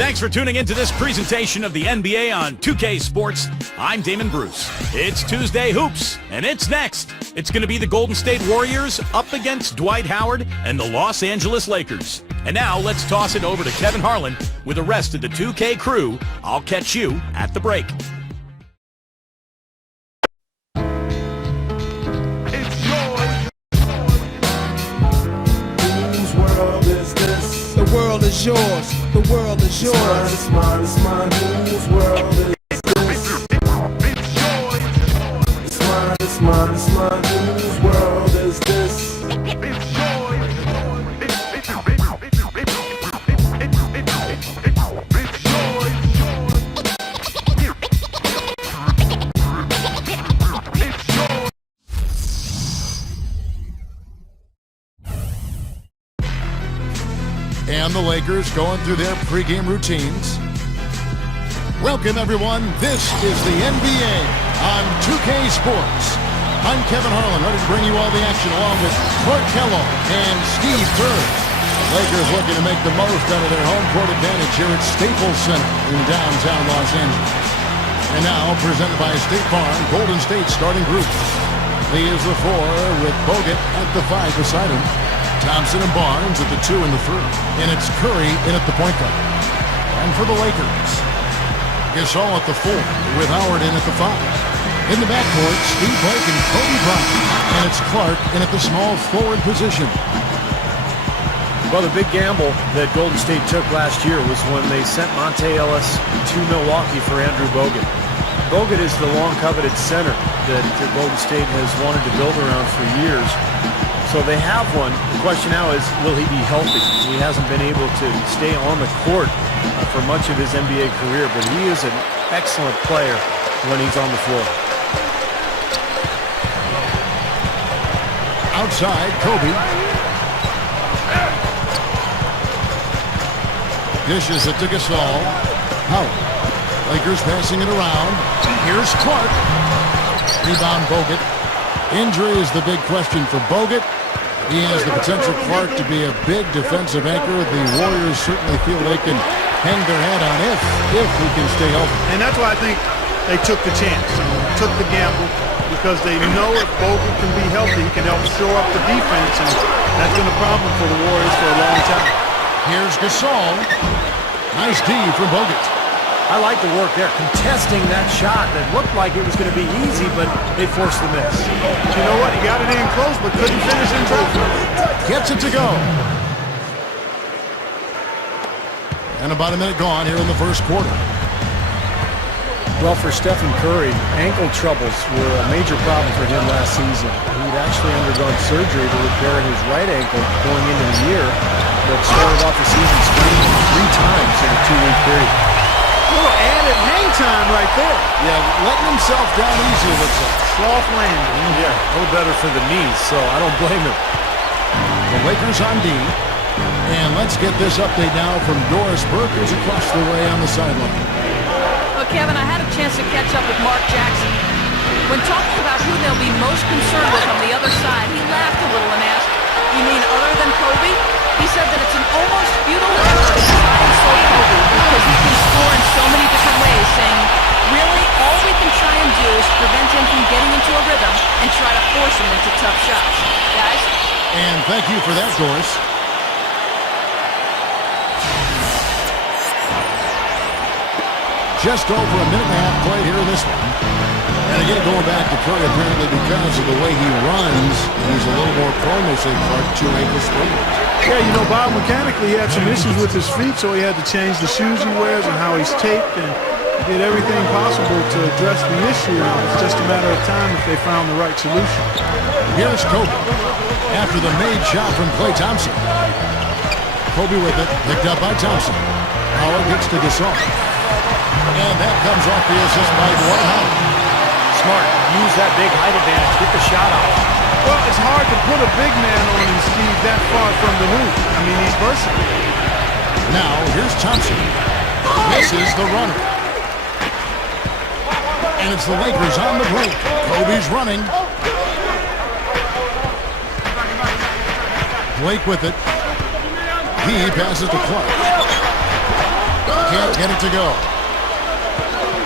Thanks for tuning into this presentation of the NBA on 2K Sports. I'm Damon Bruce. It's Tuesday Hoops, and it's next. It's going to be the Golden State Warriors up against Dwight Howard and the Los Angeles Lakers. And now let's toss it over to Kevin Harlan with the rest of the 2K crew. I'll catch you at the break. It's yours. Whose world is this? The world is yours. The world is yours. It's mine, it's mine, it's mine. Whose world is this? It's yours. It's mine, it's mine, it's mine. Whose world is this? It's yours. And the Lakers going through their pregame routines. Welcome, everyone. This is the NBA on 2K Sports. I'm Kevin Harlan, ready to bring you all the action along with Clark Kellogg and Steve Kerr. Lakers looking to make the most out of their home court advantage here at Staples Center in downtown Los Angeles. And now, presented by State Farm, Golden State starting group. Lee is the 4 with Bogut at the 5 beside him. Thompson and Barnes at the 2 and the 3. And it's Curry in at the point guard. And for the Lakers, Gasol at the 4 with Howard in at the 5. In the backcourt, Steve Blake and Kobe Bryant. And it's Clark in at the small forward position. Well, the big gamble that Golden State took last year was when they sent Monte Ellis to Milwaukee for Andrew Bogut. Bogut is the long-coveted center that Golden State has wanted to build around for years. So they have one. The question now is, will he be healthy? He hasn't been able to stay on the court for much of his NBA career, but he is an excellent player when he's on the floor. Outside, Kobe. Dishes it to Gasol. Howard. Lakers passing it around. Here's Clark. Rebound, Bogut. Injury is the big question for Bogut. He has the potential, Clark, to be a big defensive anchor. The Warriors certainly feel they can hang their hat on if he can stay healthy. And that's why I think they took the chance, took the gamble, because they know if Bogut can be healthy, he can help shore up the defense, and that's been a problem for the Warriors for a long time. Here's Gasol. Nice D from Bogut. I like the work there, contesting that shot that looked like it was going to be easy, but they forced the miss. You know what? He got it in close, but couldn't finish in traffic. Gets it to go. And about a minute gone here in the first quarter. Well, for Stephen Curry, ankle troubles were a major problem for him last season. He'd actually undergone surgery to repair his right ankle going into the year, but started off the season screaming 3 times in a 2-week period. A little added hang time right there. Yeah, letting himself down easy, it looks like. Soft landing. Yeah, a little better for the knees, so I don't blame him. The Lakers on D. And let's get this update now from Doris Burke, who's across the way on the sideline. Well, Kevin, I had a chance to catch up with Mark Jackson. When talking about who they'll be most concerned with on the other side, he laughed a little and asked, "You mean other than Kobe?" He said that it's an almost futile effort to try and slow Kobe because he can score in so many different ways, saying, really, all we can try and do is prevent him from getting into a rhythm and try to force him into tough shots. Guys? And thank you for that, Doris. Just over a minute and a half played here in this one. And again, going back to Curry, apparently because of the way he runs, he's a little more prone, they say, Clark, to ankle sprains. Yeah, you know, biomechanically, he had some issues with his feet, so he had to change the shoes he wears and how he's taped, and did everything possible to address the issue. It's just a matter of time if they found the right solution. Here's Kobe after the made shot from Klay Thompson. Kobe with it, picked up by Thompson. Howard gets to Gasol. And that comes off the assist by Dwight Howard. Smart. Use that big height advantage. Get the shot off. Well, it's hard to put a big man on him, Steve, that far from the hoop. I mean, he's versatile. Now, here's Thompson. Misses the runner. And it's the Lakers on the break. Kobe's running. Blake with it. He passes to Clark. can't get it to go.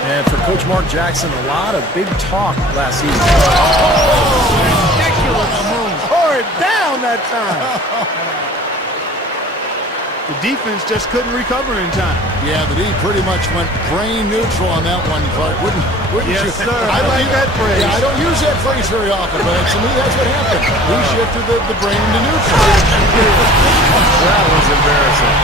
And for Coach Mark Jackson, a lot of big talk last season. Ridiculous move. Tore it down that time. The defense just couldn't recover in time. Yeah, the D pretty much went brain neutral on that one, Clark. Wouldn't Yes, you? sir. I like that phrase. Yeah, I don't use that phrase very often, but to me that's what happened. He shifted the brain into neutral. That was embarrassing.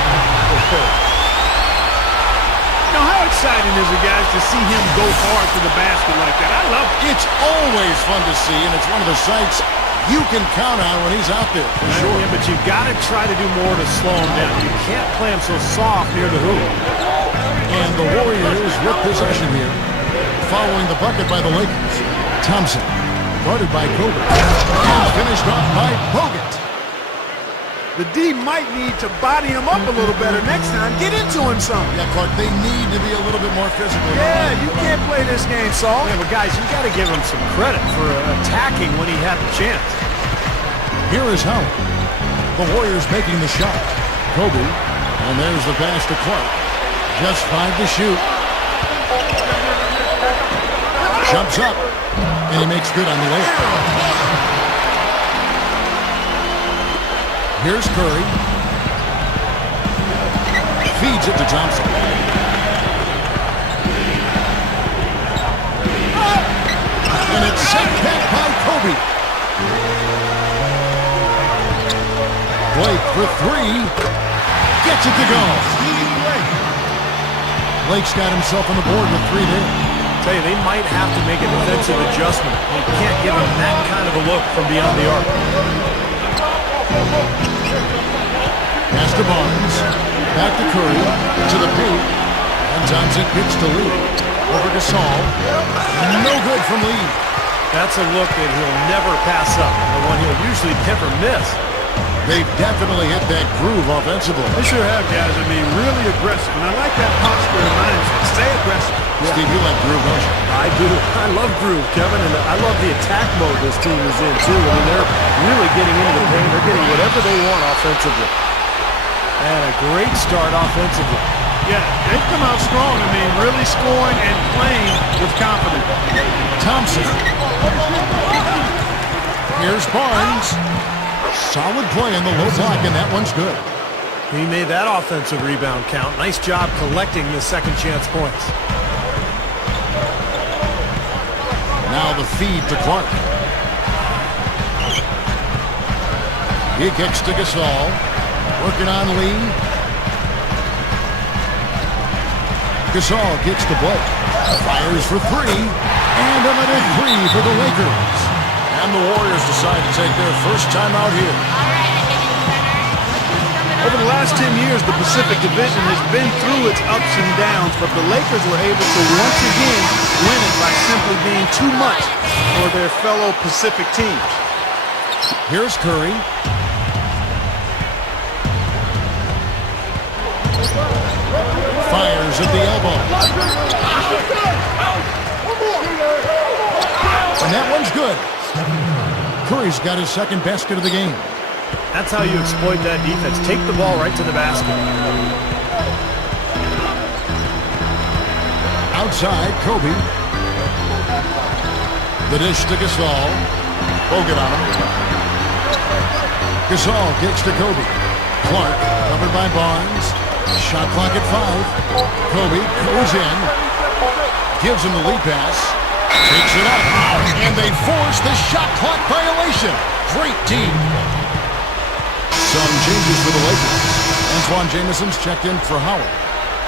Now, how exciting is it, guys, to see him go hard to the basket like that? I love it. It's always fun to see, and it's one of the sights you can count on when he's out there, for sure. Yeah, but you've got to try to do more to slow him down. You can't play him so soft near the hoop. And the Warriors with possession here, following the bucket by the Lakers. Thompson, guarded by Kobe, and finished off by Bogut. The D might need to body him up a little better next time. Get into him some. Yeah, Clark, they need to be a little bit more physical. Yeah, you can't play this game, Saul. Yeah, but guys, you got to give him some credit for attacking when he had the chance. Here is Howard. The Warriors making the shot. Kobe, and there's the pass to Clark. Just 5 to shoot. Jumps up, and he makes good on the layup. Here's Curry. Feeds it to Thompson. And it's sent back by Kobe. Blake for 3. Gets it to go. Blake's got himself on the board with 3 there. Tell you, they might have to make a defensive adjustment. They can't give him that kind of a look from beyond the arc. Pass to Barnes. Back to Curry. To the paint. And Thompson gets to Lee. Over to Saul. No good from Lee. That's a look that he'll never pass up. The one he'll usually never miss. They've definitely hit that groove offensively. They sure have, guys. I mean, really aggressive. And I like that posture and mindset. Stay aggressive. Steve, you like groove, don't you? I do. I love groove, Kevin, and I love the attack mode this team is in, too. I mean, they're really getting into the paint. They're getting whatever they want offensively. And a great start offensively. Yeah, they've come out strong. I mean, really scoring and playing with confidence. Thompson. Here's Barnes. Solid play in the low block, and that one's good. He made that offensive rebound count. Nice job collecting the second chance points. Now the feed to Clark. He kicks to Gasol. Working on Lee. Gasol gets to Blake. Fires for 3. And another 3 for the Lakers. And the Warriors decide to take their first time out here. Over the last 10 years, the Pacific Division has been through its ups and downs, but the Lakers were able to once again win it by simply being too much for their fellow Pacific teams. Here's Curry. Fires at the elbow. And that one's good. Curry's got his second basket of the game. That's how you exploit that defense. Take the ball right to the basket. Outside, Kobe. The dish to Gasol. Bogut on him. Gasol kicks to Kobe. Clark, covered by Barnes. Shot clock at 5. Kobe goes in. Gives him the lead pass. Takes it up. And they force the shot clock violation. Great team. Some changes for the Lakers. Antoine Jameson's checked in for Howard.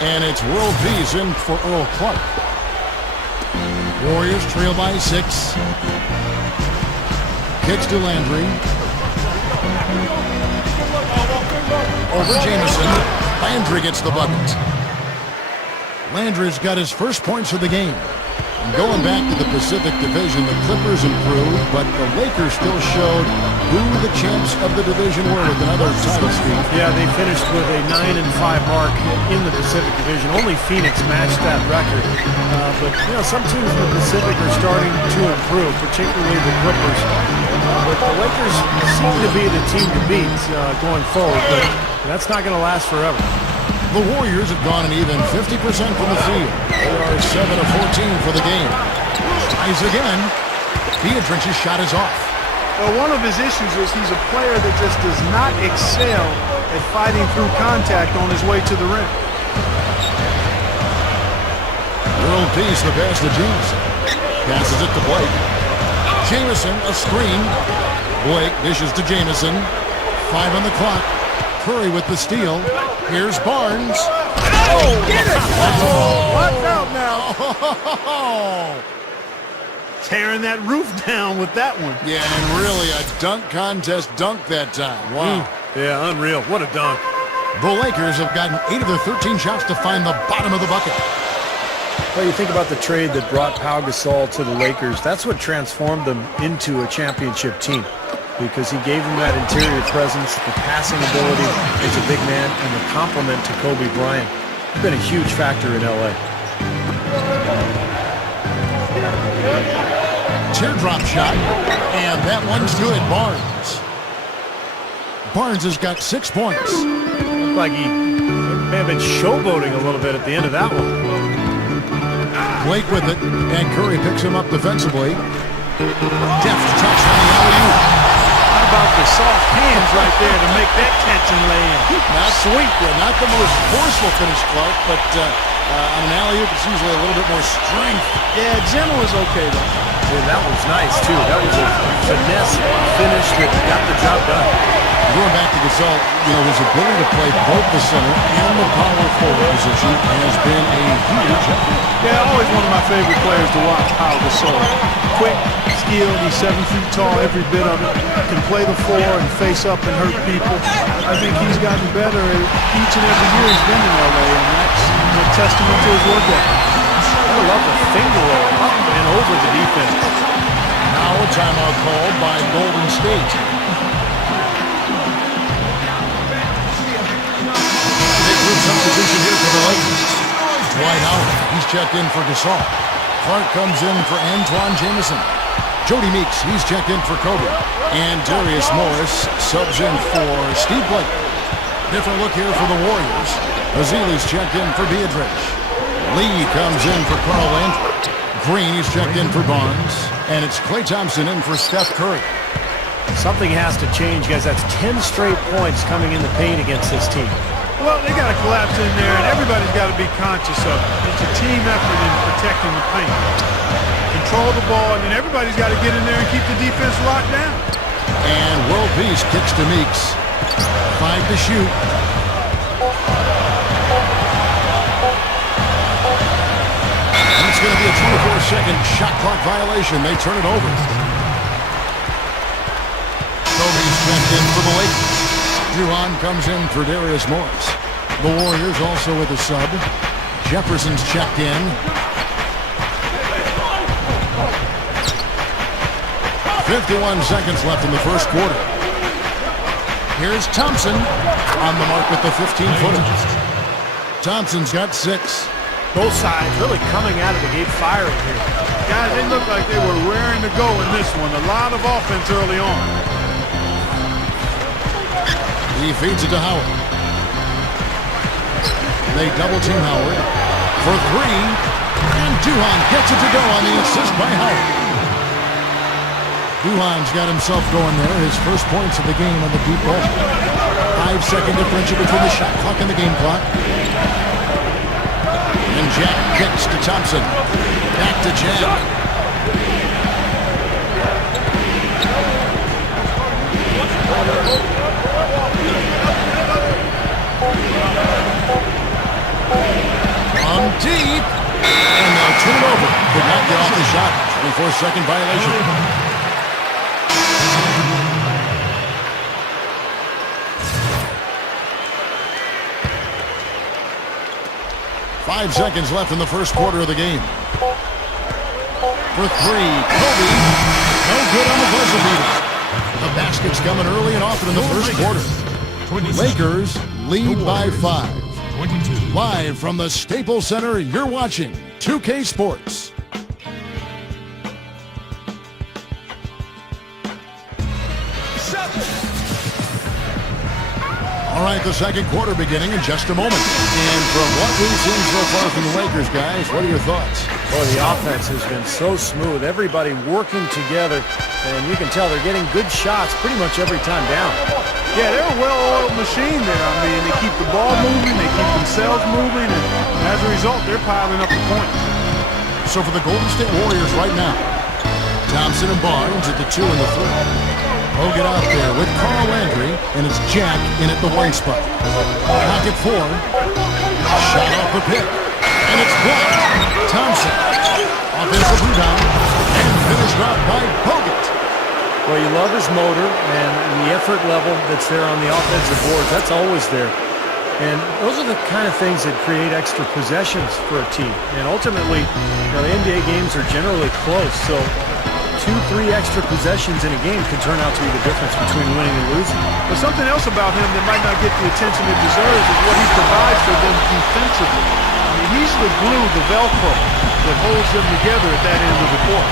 And it's World V's in for Earl Clark. Warriors trail by 6. Kicks to Landry. Over Jameson. Landry gets the bucket. Landry's got his first points of the game. And going back to the Pacific Division, the Clippers improved, but the Lakers still showed who the champs of the division were with another title, Steve. Yeah, they finished with a 9-5 mark in the Pacific Division. Only Phoenix matched that record. But, you know, some teams in the Pacific are starting to improve, particularly the Clippers. But the Lakers seem to be the team to beat going forward, but that's not going to last forever. The Warriors have gone an even 50% from the field. They are 7 of 14 for the game. Tries again. Beatrice's shot is off. Well, one of his issues is he's a player that just does not excel at fighting through contact on his way to the rim. World Peace, the pass to Jameson. Passes it to Blake. Jameson, a screen. Blake dishes to Jameson. 5 on the clock. Curry with the steal. Here's Barnes. Oh, get it! Oh, watch out now. Tearing that roof down with that one. Yeah, and really a dunk contest dunk that time. Wow. Yeah, unreal. What a dunk. The Lakers have gotten 8 of their 13 shots to find the bottom of the bucket. Well, you think about the trade that brought Pau Gasol to the Lakers. That's what transformed them into a championship team, because he gave them that interior presence, the passing ability as a big man, and the complement to Kobe Bryant. He's been a huge factor in L.A. Teardrop shot, and that one's good. Barnes has got 6 points. Looked like he may have been showboating a little bit at the end of that one. Blake with it, and Curry picks him up defensively. Deft touch on the alley-oop. How about the soft hands right there to make that catch and lay in? Not sweet, not the most forceful finish, Clark, but on an alley-oop, it's usually a little bit more strength. Yeah, gentle is okay, though. Yeah, that was nice, too. That was a finesse finish that got the job done. Going back to Gasol, his ability to play both the center and the power forward position has been a huge help. Yeah, always one of my favorite players to watch, Pau Gasol. Quick, skilled, he's 7 feet tall, every bit of it. Can play the floor and face up and hurt people. I think he's gotten better each and every year he's been in L.A., and that's a testament to his work ethic. I love the finger roll up and over the defense. Now a timeout called by Golden State. Substitution here for the Lakers. Dwight Howard, he's checked in for Gasol. Clark comes in for Antoine Jameson. Jody Meeks, he's checked in for Kobe. And Darius Morris subs in for Steve Blake. Different look here for the Warriors. Azili's checked in for Beatrice. Lee comes in for Carl Landry. Green, he's checked in for Barnes. And it's Klay Thompson in for Steph Curry. Something has to change, guys. That's 10 straight points coming in the paint against this team. Well, they got to collapse in there, and everybody's got to be conscious of it. It's a team effort in protecting the paint. Control the ball, and then everybody's got to get in there and keep the defense locked down. And World Peace kicks to Meeks. 5 to shoot. And it's going to be a 24-second shot clock violation. They turn it over. Kobe's checked in for the Lakers. Juwan comes in for Darius Morris. The Warriors also with a sub. Jefferson's checked in. 51 seconds left in the first quarter. Here's Thompson on the mark with the 15-footer. Thompson's got 6. Both sides really coming out of the gate firing here. Guys, they look like they were raring to go in this one. A lot of offense early on. He feeds it to Howard. They double-team Howard for 3. And Duhan gets it to go on the assist by Howard. Duhan's got himself going there. His first points of the game on the deep ball. 5-second differential between the shot clock and the game clock. And Jack kicks to Thompson. Back to Jack. On deep, and they'll turn it over. Could not get off the shot. 24-second violation. Five seconds left in the first quarter of the game. For 3, Kobe. No good on the buzzer beater. The basket's coming early and often in the first quarter. Lakers lead by 5. Live from the Staples Center, you're watching 2K Sports. All right, the second quarter beginning in just a moment. And from what we've seen so far from the Lakers, guys, what are your thoughts? Well, the offense has been so smooth. Everybody working together, and you can tell they're getting good shots pretty much every time down. Yeah, they're a well-oiled machine there. I mean, they keep the ball moving, they keep themselves moving, and as a result, they're piling up the points. So for the Golden State Warriors right now, Thompson and Barnes at the 2 and the 3. Hogan out there with Carl Landry, and it's Jack in at the white spot. Pocket 4. Shot off the pick. And it's blocked. Thompson. Offensive rebound. And finished off by Bogut. Well, you love his motor and the effort level that's there on the offensive boards. That's always there. And those are the kind of things that create extra possessions for a team. And ultimately, the NBA games are generally close, so 2-3 extra possessions in a game can turn out to be the difference between winning and losing. But something else about him that might not get the attention it deserves is what he provides for them defensively. I mean, he's the glue, the Velcro that holds them together at that end of the court.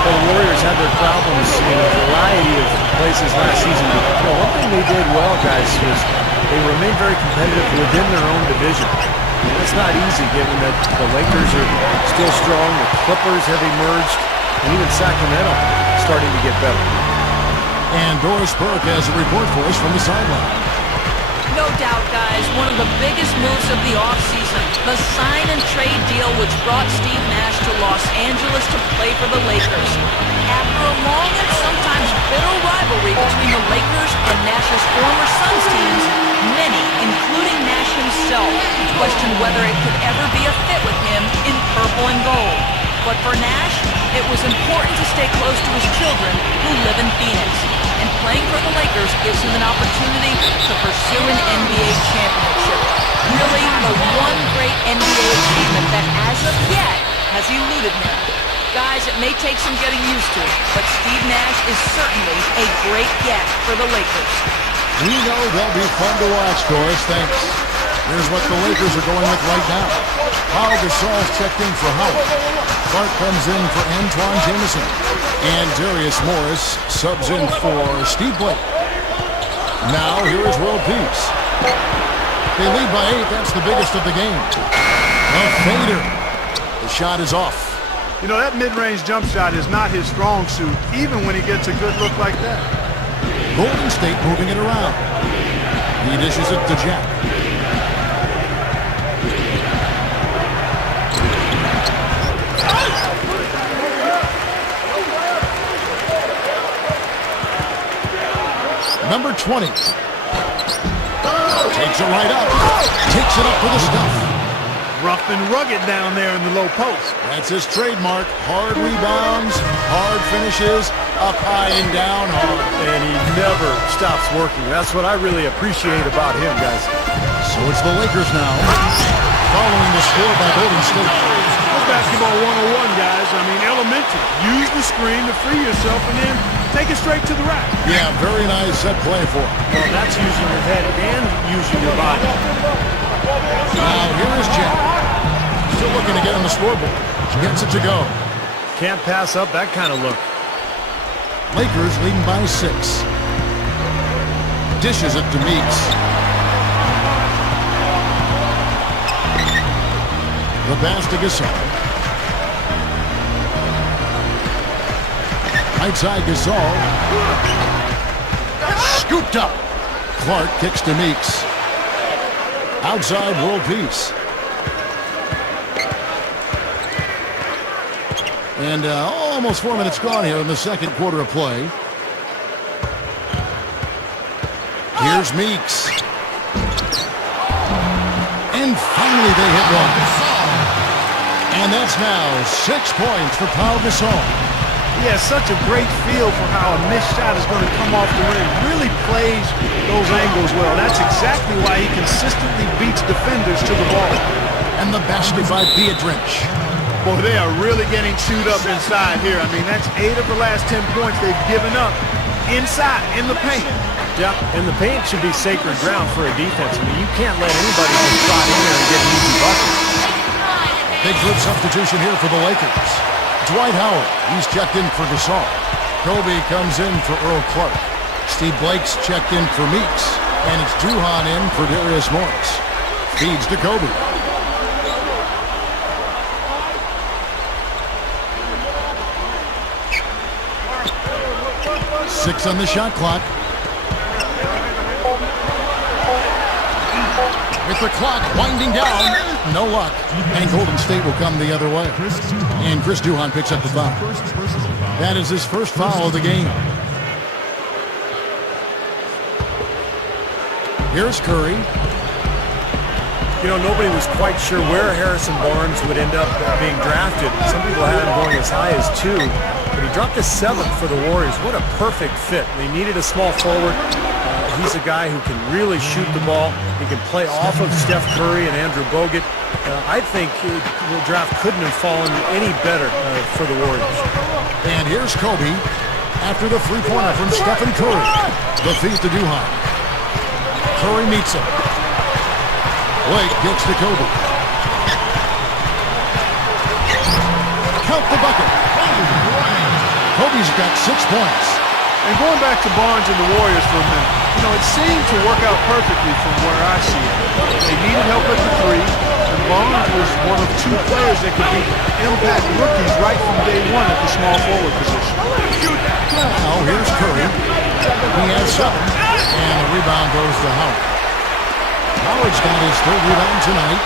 Well, the Warriors had their problems in a variety of places last season. But one thing they did well, guys, was they remained very competitive within their own division. And that's not easy given that the Lakers are still strong, the Clippers have emerged, and even Sacramento starting to get better. And Doris Burke has a report for us from the sideline. No doubt, guys, one of the biggest moves of the offseason, the sign and trade deal which brought Steve Nash to Los Angeles to play for the Lakers. After a long and sometimes bitter rivalry between the Lakers and Nash's former Suns teams, many, including Nash himself, questioned whether it could ever be a fit with him in purple and gold. But for Nash, it was important to stay close to his children who live in Phoenix. And playing for the Lakers gives him an opportunity to pursue an NBA championship. Really, the one great NBA achievement that, as of yet, has eluded him. Guys, it may take some getting used to, but Steve Nash is certainly a great get for the Lakers. We know they'll be fun to watch, Doris. Thanks. Here's what the Lakers are going with right now. Paul Gasol's checked in for Howard. Clark comes in for Antoine Jameson. And Darius Morris subs in for Steve Blake. Now, here is World Peace. They lead by 8. That's the biggest of the game. A fader. The shot is off. You know, that mid-range jump shot is not his strong suit, even when he gets a good look like that. Golden State moving it around. He dishes it to Jack. Number 20. Takes it right up. Takes it up for the stuff. Rough and rugged down there in the low post. That's his trademark. Hard rebounds, hard finishes, up high and down hard. And he never stops working. That's what I really appreciate about him, guys. So it's the Lakers now, following the score by Golden State. That's basketball 101, guys. I mean, elementary. Use the screen to free yourself and then take it straight to the rack. Yeah, very nice set play for him. Well, that's using your head and using your body. Now, here is Jack. Still looking to get on the scoreboard. Gets it to go. Can't pass up that kind of look. Lakers leading by 6. Dishes it to Meeks. The pass to Gasol. Right side Gasol. Scooped up. Clark kicks to Meeks. Outside World Peace. And almost 4 minutes gone here in the second quarter of play. Here's Meeks. And finally they hit one. And that's now 6 points for Pau Gasol. He has such a great feel for how a missed shot is going to come off the rim. Really plays those angles well. That's exactly why he consistently beats defenders to the ball. And the basket by Pietrich. Boy, they are really getting chewed up inside here. I mean, that's 8 of the last 10 points they've given up inside, in the paint. Yeah, and the paint should be sacred ground for a defense. I mean, you can't let anybody just trot in there and get an easy bucket. Big group substitution here for the Lakers. Dwight Howard, he's checked in for Gasol. Kobe comes in for Earl Clark. Steve Blake's checked in for Meeks, and it's Duhan in for Darius Morris. Feeds to Kobe. 6 on the shot clock. With the clock winding down, no luck. And Golden State will come the other way. And Chris Duhan picks up the foul. That is his first foul of the game. Here's Curry. You know, nobody was quite sure where Harrison Barnes would end up being drafted. Some people had him going as high as 2, but he dropped to 7th for the Warriors. What a perfect fit. They needed a small forward. He's a guy who can really shoot the ball. He can play off of Steph Curry and Andrew Bogut. I think the draft couldn't have fallen any better for the Warriors. And here's Kobe after the three-pointer from Stephen Curry. The feed to Duhan. Curry meets him. Blake gets to Kobe. Count the bucket. Kobe's got 6 points. And going back to Barnes and the Warriors for a minute, you know, it seemed to work out perfectly from where I see it. They needed help at the 3, and Barnes was one of 2 players that could be impact rookies right from day 1 at the small forward position. Now here's Curry. He has 7, and the rebound goes to Howard. Howard's got his 3rd rebound tonight.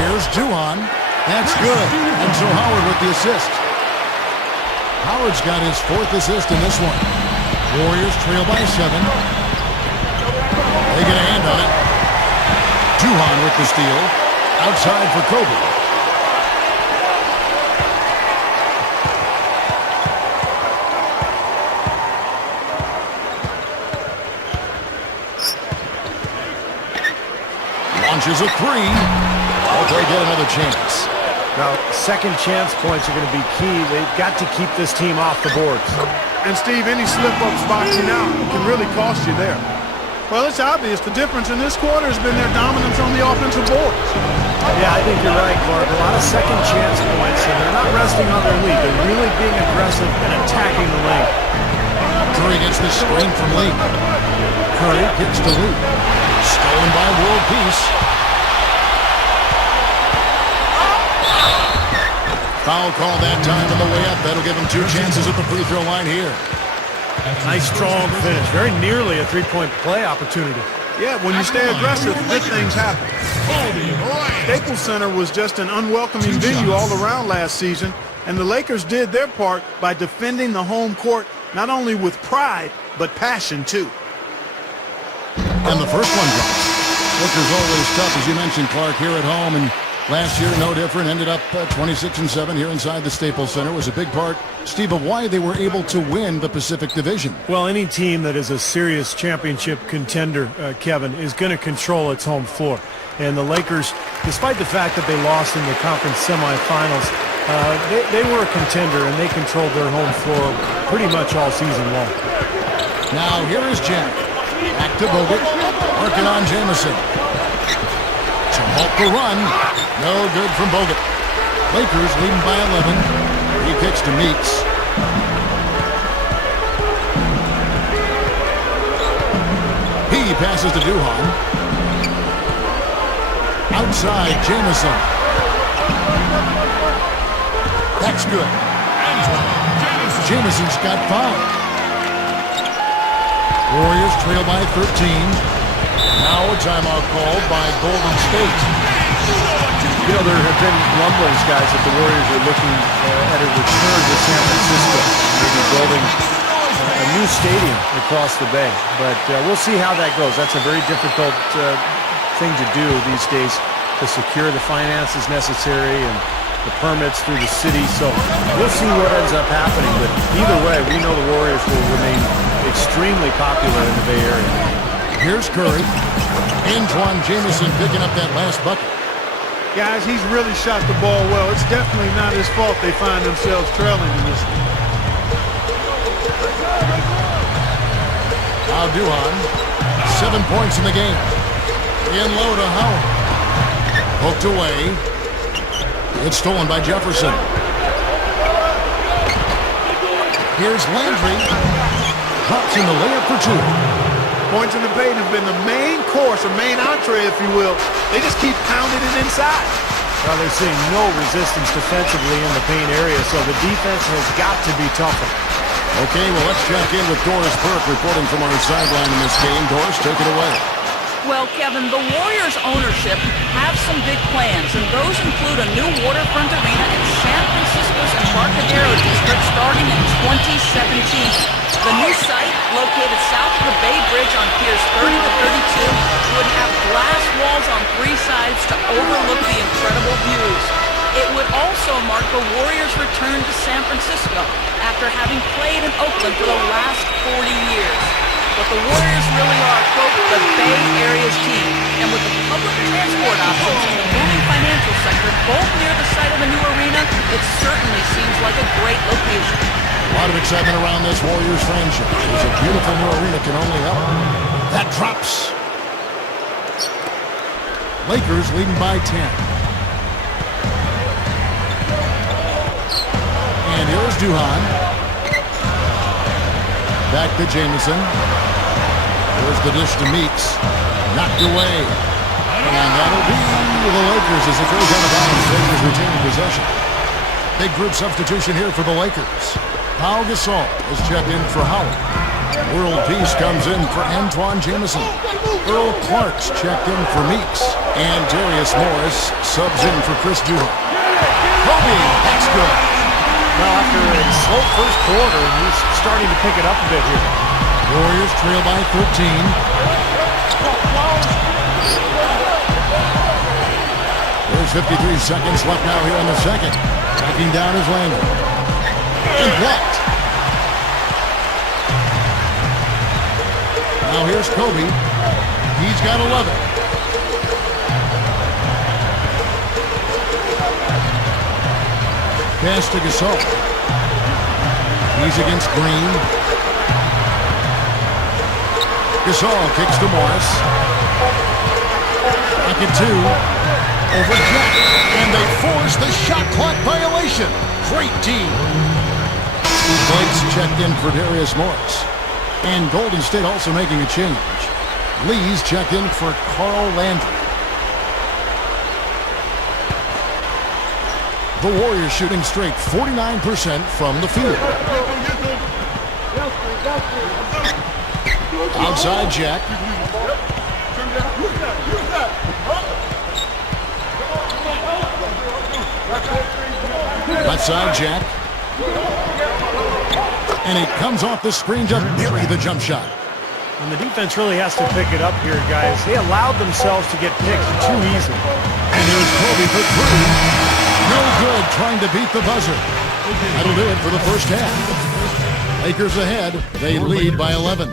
Here's Duhan. That's good. And so Howard with the assist. Howard's got his 4th assist in this one. Warriors trail by 7. They get a hand on it. Duhan with the steal. Outside for Kobe. Launches a 3. Oh, they get another chance. Now, second chance points are going to be key. They've got to keep this team off the boards. And Steve, any slip-ups boxing out can really cost you there. Well, it's obvious the difference in this quarter has been their dominance on the offensive boards. Yeah, I think you're right, Clark. A lot of second chance points, and they're not resting on their lead. They're really being aggressive and attacking the lane. Curry gets the screen from Lee. Curry gets to Lee. Stolen by World Peace. Foul call that time on the way up. That'll give him 2 chances at the free throw line here. Nice strong finish. Very nearly a 3-point play opportunity. Yeah, when you stay aggressive, good things happen. Staples Center was just an unwelcoming venue all around last season, and the Lakers did their part by defending the home court not only with pride, but passion too. And the first one drops. Lakers always tough, as you mentioned, Clark, here at home, and last year, no different. Ended up 26-7 here inside the Staples Center. Was a big part, Steve, of why they were able to win the Pacific Division. Well, any team that is a serious championship contender, Kevin, is going to control its home floor. And the Lakers, despite the fact that they lost in the conference semifinals, they were a contender, and they controlled their home floor pretty much all season long. Now, here is Jack. Back to Bogut. Working on Jamison. To halt the run. No good from Bogut. Lakers leading by 11. He kicks to Meeks. He passes to Duhan. Outside, Jamison. That's good. Jamison's got 5. Warriors trail by 13. Now a timeout called by Golden State. You know, there have been rumblings, guys, that the Warriors are looking at a return to San Francisco, maybe building a new stadium across the bay. But we'll see how that goes. That's a very difficult thing to do these days, to secure the finances necessary and the permits through the city. So we'll see what ends up happening. But either way, we know the Warriors will remain extremely popular in the Bay Area. Here's Curry. Antoine Jamison picking up that last bucket. Guys, he's really shot the ball well. It's definitely not his fault they find themselves trailing in this game. Now Duhan, 7 points in the game. In low to Howard. Poked away. It's stolen by Jefferson. Here's Landry. drops in the layup for two. Points in the paint have been the main course, or main entree, if you will. They just keep pounding it inside. Well, they're seeing no resistance defensively in the paint area, so the defense has got to be tougher. Okay, well, let's check in with Doris Burke reporting from our sideline in this game. Doris, take it away. Well, Kevin, the Warriors ownership have some big plans, and those include a new waterfront arena in San Francisco's Embarcadero District starting in 2017. The new site, located south of the Bay Bridge on Piers 30 to 32, would have glass walls on three sides to overlook the incredible views. It would also mark the Warriors' return to San Francisco after having played in Oakland for the last 40 years. But the Warriors really are, quote, the Bay Area's team. And with the public transport options and the booming financial sector both near the site of the new arena, it certainly seems like a great location. A lot of excitement around this Warriors franchise. It's a beautiful new arena, can only help. That drops. Lakers leading by 10. And here's Duhan. Back to Jamison. There's the dish to Meeks. Knocked away. And that'll be the Lakers as it goes out of bounds. Lakers retaining possession. Big group substitution here for the Lakers. Pau Gasol is checked in for Howard. World Peace comes in for Antoine Jamison. Earl Clark's checked in for Meeks. And Darius Morris subs in for Chris Duhan. Kobe, that's good. Well, after a slow first quarter, he's starting to pick it up a bit here. Warriors trail by 13. There's 53 seconds left now here in the second. Backing down is Landry. And blocked. Now here's Kobe. He's got 11. Pass to Gasol. He's against Green. Gasol kicks to Morris. Back at two. Over Jack. And they force the shot clock violation. Great team. Blake's checked in for Darius Morris. And Golden State also making a change. Lee's checked in for Carl Landry. The Warriors shooting straight 49% from the field. Outside Jack. Left side Jack. And he comes off the screen to bury the jump shot. And the defense really has to pick it up here, guys. They allowed themselves to get picked too easily. And here's Kobe for three. No good trying to beat the buzzer. That'll do it for the first half. Lakers ahead. They lead by 11.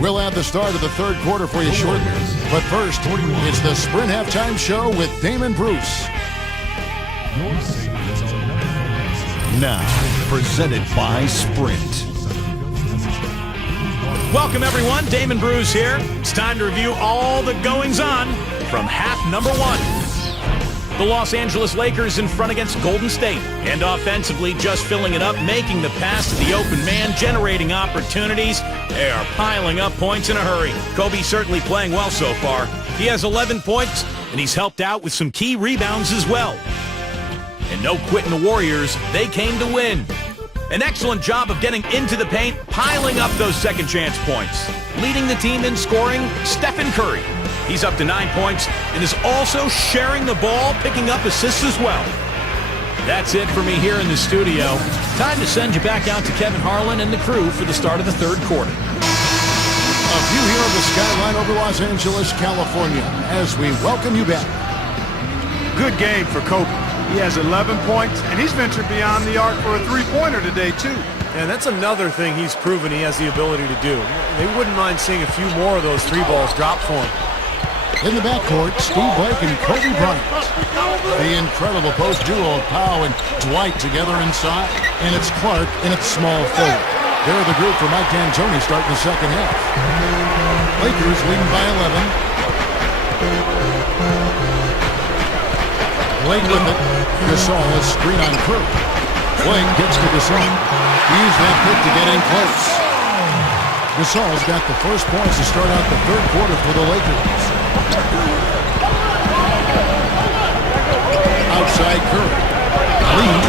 We'll add the start of the third quarter for you shortly. But first, it's the Sprint Halftime Show with Damon Bruce. Now, presented by Sprint. Welcome, everyone. Damon Bruce here. It's time to review all the goings-on from half number one. The Los Angeles Lakers in front against Golden State. And offensively, just filling it up, making the pass to the open man, generating opportunities. They are piling up points in a hurry. Kobe certainly playing well so far. He has 11 points, and he's helped out with some key rebounds as well. And no quitting the Warriors. They came to win. An excellent job of getting into the paint, piling up those second chance points. Leading the team in scoring, Stephen Curry. He's up to 9 points and is also sharing the ball, picking up assists as well. That's it for me here in the studio. Time to send you back out to Kevin Harlan and the crew for the start of the third quarter. A view here of the skyline over Los Angeles, California, as we welcome you back. Good game for Kobe. He has 11 points, and he's ventured beyond the arc for a three-pointer today, too. And that's another thing he's proven he has the ability to do. They wouldn't mind seeing a few more of those three balls drop for him. In the backcourt, Steve Blake and Kobe Bryant. The incredible post duo of Pau and Dwight together inside. And it's Clark in its small forward. They're the group for Mike D'Antoni starting the second half. Lakers leading by 11. Blake with it. Gasol is screen on Curry. Blake gets to Gasol. Use that pick to get in close. Gasol's got the first points to start out the third quarter for the Lakers. Outside Curry. Lee.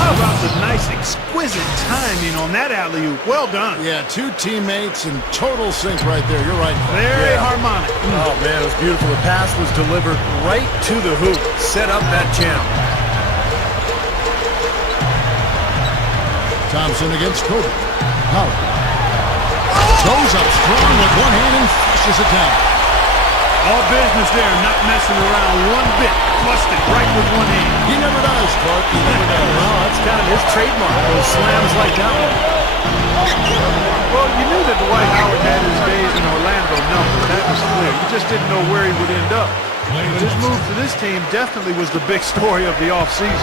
How about the nice, exquisite timing on that alley-oop? Well done. Yeah, two teammates in total sync right there. You're right. Very harmonic. Oh, man, it was beautiful. The pass was delivered right to the hoop. Set up that jam. Thompson against Kobe. Howard. Goes up strong with one hand and flushes it down. All business there, not messing around one bit. Flushed it right with one hand. He never does, Clark. He never does. Well, that's kind of his trademark, those slams like that one. Well, you knew that Dwight Howard had his days in Orlando numbered. That was clear. You just didn't know where he would end up. But his move to this team definitely was the big story of the offseason.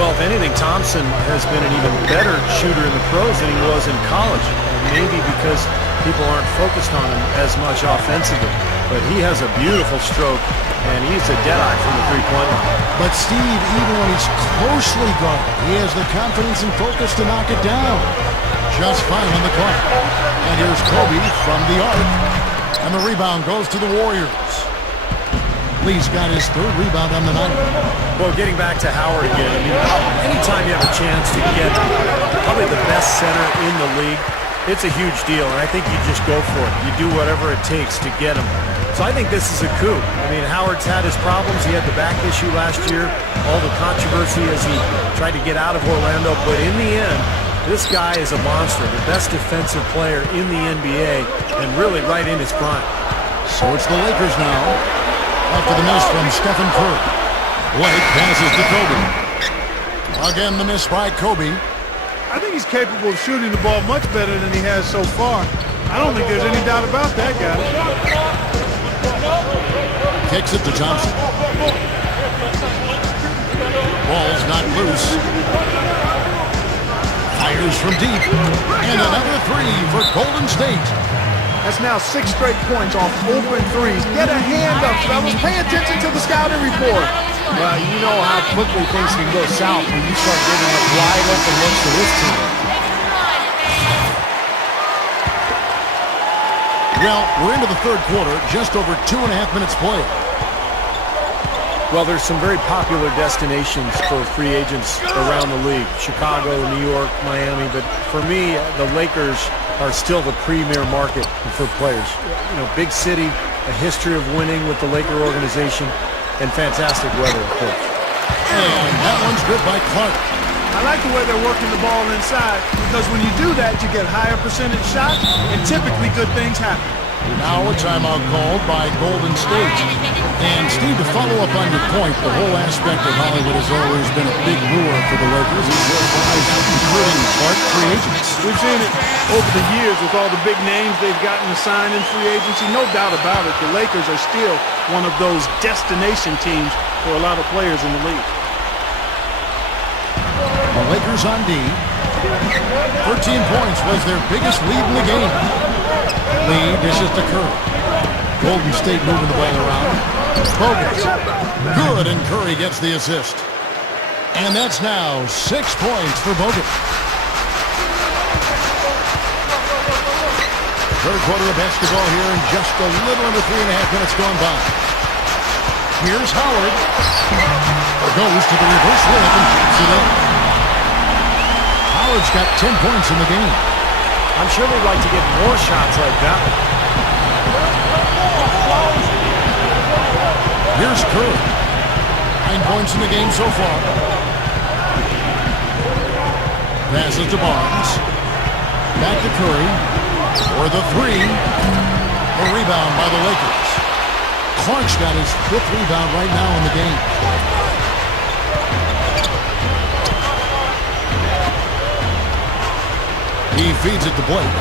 Well, if anything, Thompson has been an even better shooter in the pros than he was in college. Maybe because people aren't focused on him as much offensively. But he has a beautiful stroke, and he's a deadeye from the three-point line. But Steve, even when he's closely guarded, he has the confidence and focus to knock it down. Just fine on the clock. And here's Kobe from the arc. And the rebound goes to the Warriors. Lee's got his third rebound on the night. Well, getting back to Howard again, I mean, anytime you have a chance to get probably the best center in the league, it's a huge deal, and I think you just go for it. You do whatever it takes to get him. So I think this is a coup. I mean, Howard's had his problems. He had the back issue last year, all the controversy as he tried to get out of Orlando. But in the end, this guy is a monster, the best defensive player in the NBA, and really right in his prime. So it's the Lakers now. After the miss from Stephen Curry. Blake passes to Kobe. Again, the miss by Kobe. I think he's capable of shooting the ball much better than he has so far. I don't think there's any doubt about that, guy. Kicks it to Thompson. Ball's not loose. Fires from deep. And another three for Golden State. That's now 6 straight points off open threes. Get a hand up, fellas. Pay attention to the scouting report. Well, you know how quickly things can go south when you start giving up wide open looks to this team. Well, we're into the third quarter, just over 2.5 minutes played. Well, there's some very popular destinations for free agents around the league. Chicago, New York, Miami. But for me, the Lakers are still the premier market for players. You know, big city, a history of winning with the Laker organization, and fantastic weather, of course. And that one's good by Clark. I like the way they're working the ball inside, because when you do that, you get higher percentage shots, and typically good things happen. Now a timeout called by Golden State. And Steve, to follow up on your point, the whole aspect of Hollywood has always been a big lure for the Lakers, as well as including Clark free agents. We've seen it over the years with all the big names they've gotten to sign in free agency. No doubt about it, the Lakers are still one of those destination teams for a lot of players in the league. The Lakers on D. 13 points was their biggest lead in the game. Lee dishes to Curry. Golden State moving the ball around. Bogut. Good, and Curry gets the assist. And that's now 6 points for Bogut. Third quarter of basketball here, and just a little under 3.5 minutes gone by. Here's Howard. Goes to the reverse layup and keeps it in. Howard's got 10 points in the game. I'm sure they'd like to get more shots like that. Here's Curry. 9 points in the game so far. Passes to Barnes. Back to Curry. For the three. A rebound by the Lakers. Clark's got his 5th rebound right now in the game. He feeds it to Blake.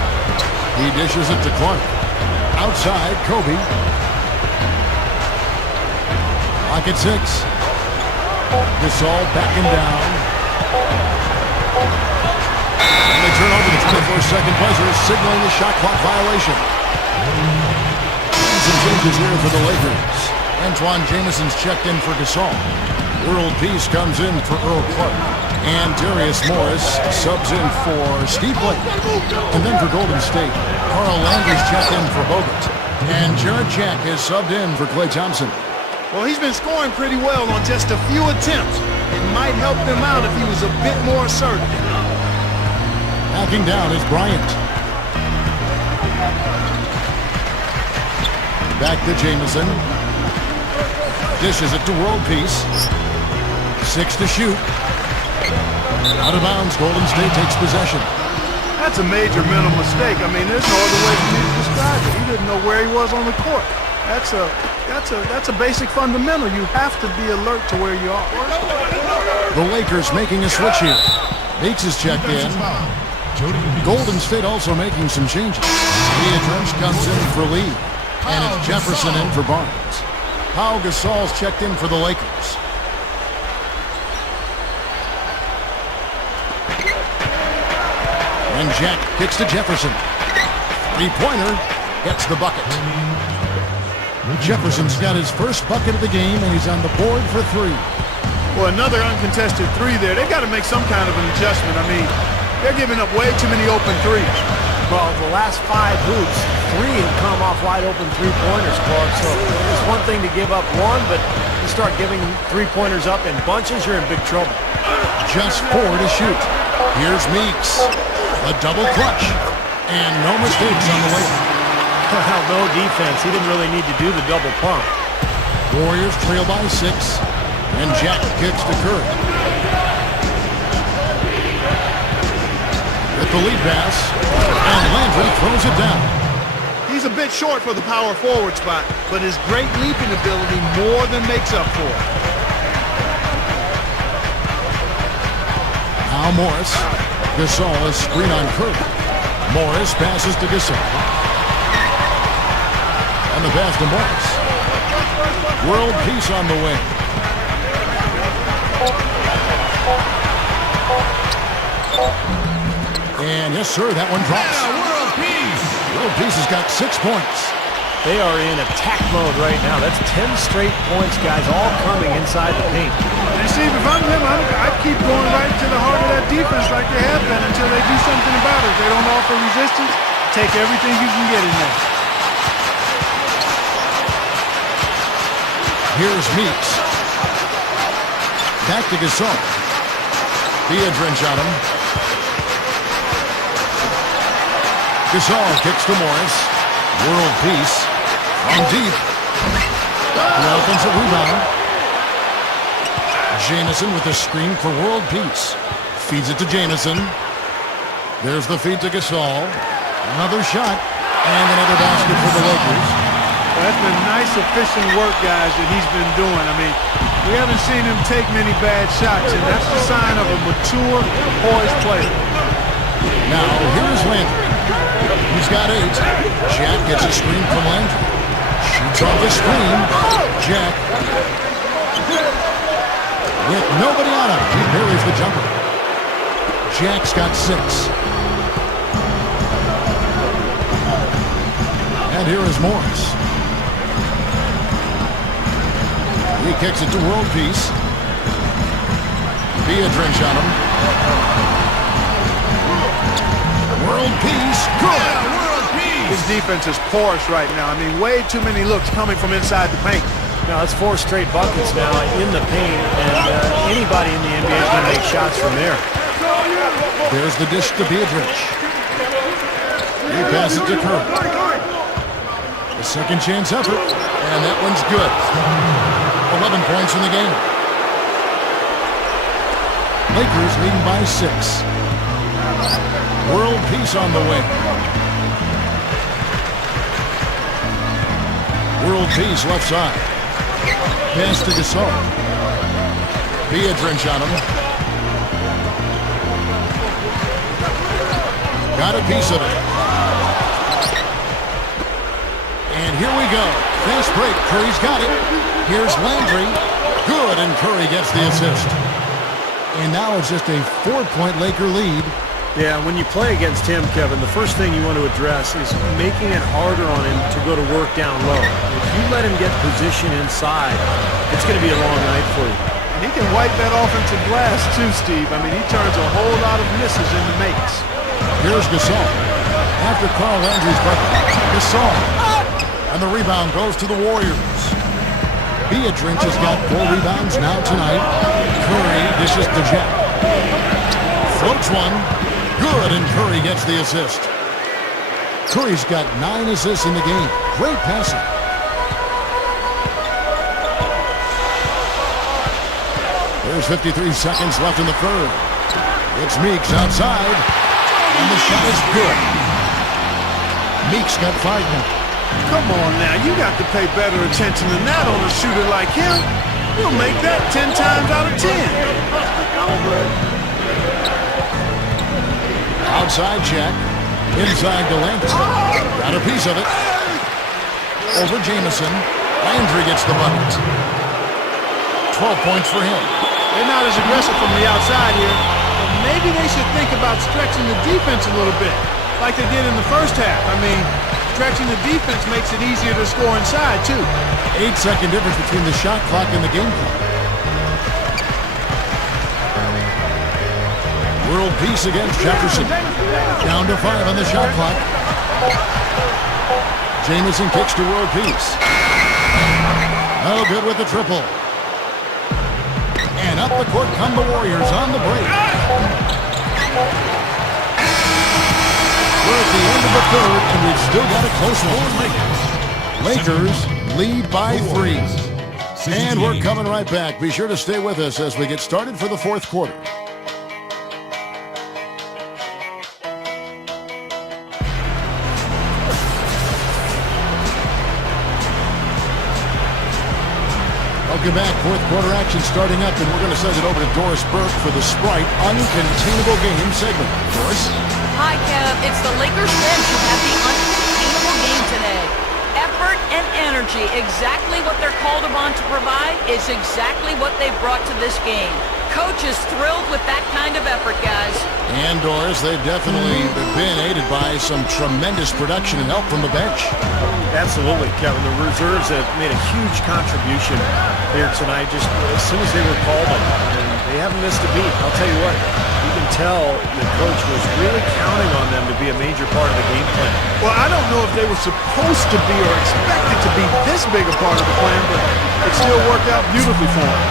He dishes it to Clark. Outside, Kobe. Clock at 6. Gasol backing down. And they turn over the 24-second buzzer, signaling the shot clock violation. And some changes here for the Lakers. Antoine Jameson's checked in for Gasol. World Peace comes in for Earl Clark. And Darius Morris subs in for Steve Blake. And then for Golden State, Carl Landry's checked in for Bogut. And Jared Jack has subbed in for Klay Thompson. Well, he's been scoring pretty well on just a few attempts. It might help them out if he was a bit more assertive. Backing down is Bryant. Back to Jamison. Dishes it to World Peace. 6 to shoot. Out of bounds, Golden State takes possession. That's a major mental mistake. I mean, there's no other way for me to describe it. He didn't know where he was on the court. That's a basic fundamental. You have to be alert to where you are. The Lakers making a switch here. Bates is checked in. Golden State also making some changes. Dredge comes in for Lee. And it's Jefferson in for Barnes. Pau Gasol's checked in for the Lakers. And Jack kicks to Jefferson. Three-pointer gets the bucket. Jefferson's got his first bucket of the game, and he's on the board for 3. Well, another uncontested 3 there. They got to make some kind of an adjustment. I mean, they're giving up way too many open 3s. Well, the last 5 hoops, 3 have come off wide open three-pointers, Clark. So it's one thing to give up one, but you start giving three-pointers up in bunches, you're in big trouble. Just 4 to shoot. Here's Meeks. A double clutch. And no mistakes on the layup. Well, no defense. He didn't really need to do the double pump. Warriors trail by 6. And Jack kicks to Curry. With the lead pass. And Landry throws it down. He's a bit short for the power forward spot, but his great leaping ability more than makes up for it. Now Morris. Gasol is screen on Curry. Morris passes to Gasol. And the pass to Morris. World Peace on the way. And yes, sir, that one drops. World Peace. World Peace has got 6 points. They are in attack mode right now. That's 10 straight points, guys, all coming inside the paint. And Steve, if I'm him, I'd keep going right to the heart of that defense like they have been until they do something about it. If they don't offer resistance, take everything you can get in there. Here's Meeks. Back to Gasol. Dredge on him. Gasol kicks to Morris. World Peace. From deep. The offensive rebound. Jamison with the screen for World Peace. Feeds it to Jamison. There's the feed to Gasol. Another shot. And another basket for the Lakers. Well, that's been nice, efficient work, guys, that he's been doing. I mean, we haven't seen him take many bad shots, and that's the sign of a mature, poised player. Now, here's Landry. He's got 8. Jack gets a screen from Landry. Shoots off the screen. Jack. With nobody on him, he parries the jumper. Jack's got 6. And here is Morris. He kicks it to World Peace. Dredge on him. World Peace. Good. World Peace. His defense is porous right now. I mean, way too many looks coming from inside the paint. Now, that's 4 straight buckets now in the paint, and anybody in the NBA is going to make shots from there. There's the dish to Dredge. He passes it to Curry. A second chance effort, and that one's good. 11 points in the game. Lakers leading by 6. World Peace on the way. World Peace left side. Pass to Gasol. Dredge on him. Got a piece of it. And here we go. Fast break. Curry's got it. Here's Landry. Good, and Curry gets the assist. And now it's just a 4-point Laker lead. Yeah, when you play against him, Kevin, the first thing you want to address is making it harder on him to go to work down low. If you let him get position inside, it's going to be a long night for you. He can wipe that offensive glass too, Steve. I mean, he turns a whole lot of misses into makes. Here's Gasol. After Carl Landry's bucket, Gasol. And the rebound goes to the Warriors. Beatrice has got 4 rebounds now tonight. Curry dishes to Jack. Floats one. Good, and Curry gets the assist. Curry's got 9 assists in the game. Great passing. There's 53 seconds left in the third. It's Meeks outside. And the shot is good. Meeks got 5 now. Come on now, you got to pay better attention than that on a shooter like him. He'll make that 10 times out of 10. Outside check. Inside to Landry. Got a piece of it. Over Jamison. Landry gets the bucket. 12 points for him. They're not as aggressive from the outside here, but maybe they should think about stretching the defense a little bit, like they did in the first half. I mean, stretching the defense makes it easier to score inside, too. 8-second difference between the shot clock and the game clock. World peace against Jefferson. Down to 5 on the shot clock. Jamison kicks to world peace. Oh, good with the triple. And up the court come the Warriors on the break. We're at the end of the third, and we've still got a close one. Lakers lead by 3. And we're coming right back. Be sure to stay with us as we get started for the fourth quarter. Welcome back. Fourth quarter action starting up, and we're going to send it over to Doris Burke for the Sprite Uncontainable Game segment. Doris? Hi, Kev. It's the Lakers bench who have the uncontainable game today. Effort and energy, exactly what they're called upon to provide, is exactly what they've brought to this game. Coach is thrilled with that kind of effort, guys. And Doris, they've definitely been aided by some tremendous production and help from the bench. Absolutely, Kevin. The reserves have made a huge contribution here tonight, just as soon as they were called on. And they haven't missed a beat. I'll tell you what, you can tell the coach was really counting on them to be a major part of the game plan. Well, I don't know if they were supposed to be or expected to be this big a part of the plan, but it still worked out beautifully for them.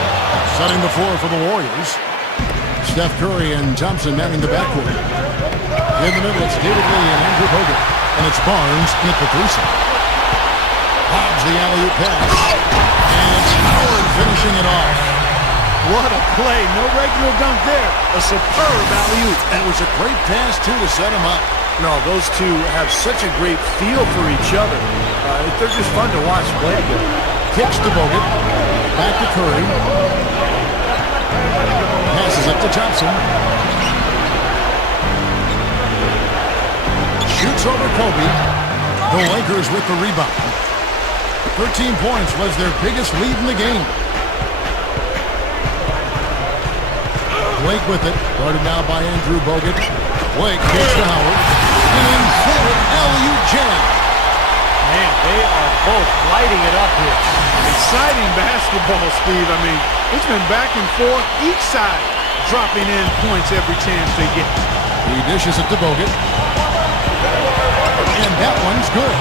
Setting the floor for the Warriors. Steph Curry and Thompson manning the backcourt. In the middle, it's David Lee and Andrew Bogut. And it's Barnes at the threesome. Hobbs the alley-oop pass. And it's Howard finishing it off. What a play. No regular dunk there. A superb alley-oop. That was a great pass, too, to set him up. No, those two have such a great feel for each other. They're just fun to watch play together. Kicks to Bogut. Back to Curry. Passes it to Thompson. Shoots over Kobe. The Lakers with the rebound. 13 points was their biggest lead in the game. Blake with it. Guarded now by Andrew Bogut. Blake kicks to Howard. And forward alley-oop jam. Man, they are both lighting it up here. Exciting basketball, Steve. I mean, it's been back and forth, each side dropping in points every chance they get. He dishes it to Bogut. And that one's good.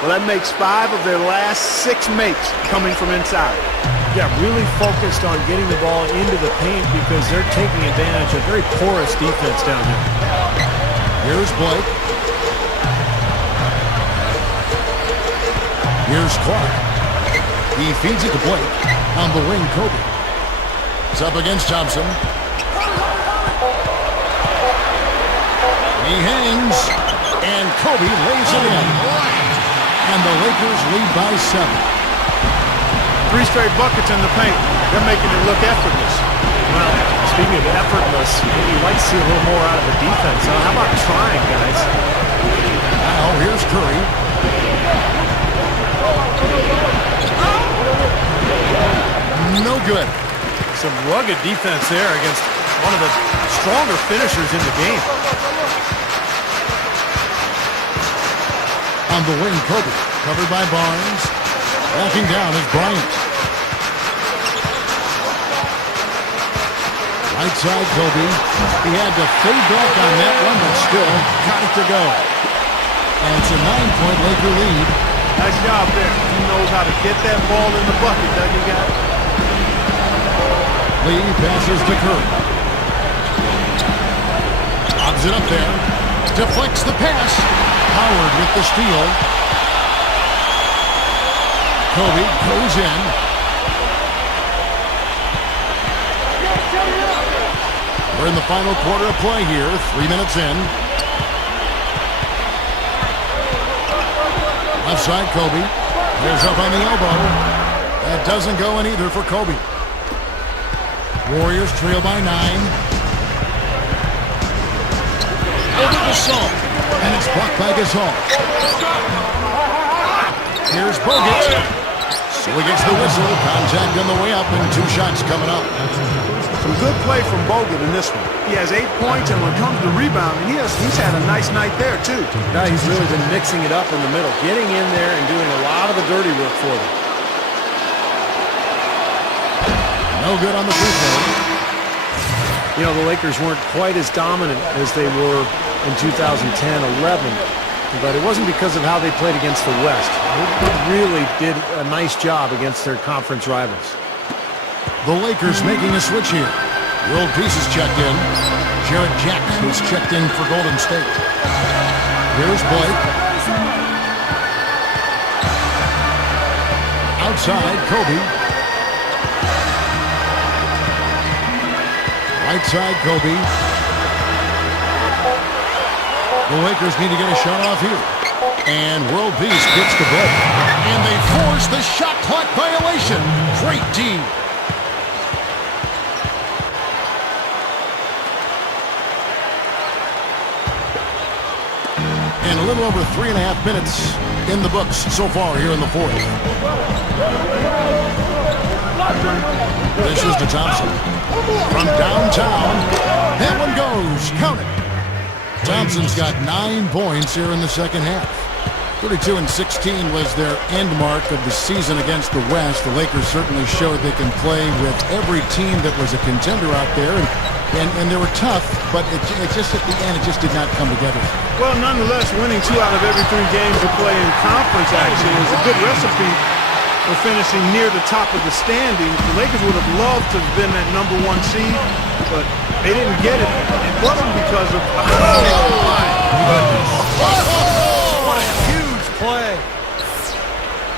Well, that makes 5 of their last 6 makes coming from inside. Yeah, really focused on getting the ball into the paint because they're taking advantage of very porous defense down here. Here's Blake. Here's Clark. He feeds it to Blake. On the wing, Kobe. It's up against Thompson. He hangs. And Kobe lays it in. And the Lakers lead by 7. 3 straight buckets in the paint. They're making it look effortless. Well, speaking of effortless, you'd like to see a little more out of the defense. So how about trying, guys? Now, here's Curry. No good. Some rugged defense there against one of the stronger finishers in the game. On the wing, Kobe. Covered by Barnes. Walking down is Bryant. Right side, Kobe. He had to fade back on that one, but still got it to go. And it's a 9-point Laker lead. Nice job there. He knows how to get that ball in the bucket, doesn't he, guys? Lee passes to Curry. Lobs it up there. Deflects the pass. Howard with the steal. Kobe goes in. We're in the final quarter of play here. 3 minutes in. Left side, Kobe. Pulls up on the elbow. That doesn't go in either for Kobe. Warriors trail by 9. Over Gasol. And it's blocked by Gasol. Here's Bogut. So he gets the whistle. Contact on the way up and 2 shots coming up. Some good play from Bogut in this one. He has 8 points, and when it comes to rebounding, he's had a nice night there, too. Now he's really been mixing it up in the middle, getting in there and doing a lot of the dirty work for them. No good on the free throw. You know, the Lakers weren't quite as dominant as they were in 2010-11, but it wasn't because of how they played against the West. They really did a nice job against their conference rivals. The Lakers making a switch here. World Peace is checked in. Jarrett Jack is checked in for Golden State. Here's Blake. Outside, Kobe. Right side, Kobe. The Lakers need to get a shot off here. And World Peace gets the break. And they force the shot clock violation. Great team. And a little over 3.5 minutes in the books so far here in the fourth. This is to Thompson. From downtown. That one goes. Count it. Thompson's got 9 points here in the second half. 32-16 was their end mark of the season against the West. The Lakers certainly showed they can play with every team that was a contender out there. And they were tough, but it just at the end, it just did not come together. Well, nonetheless, winning 2 out of every 3 games you play in conference action is a good recipe for finishing near the top of the standings. The Lakers would have loved to have been that #1 seed, but they didn't get it. It wasn't because of... Oh, my goodness. What a huge play.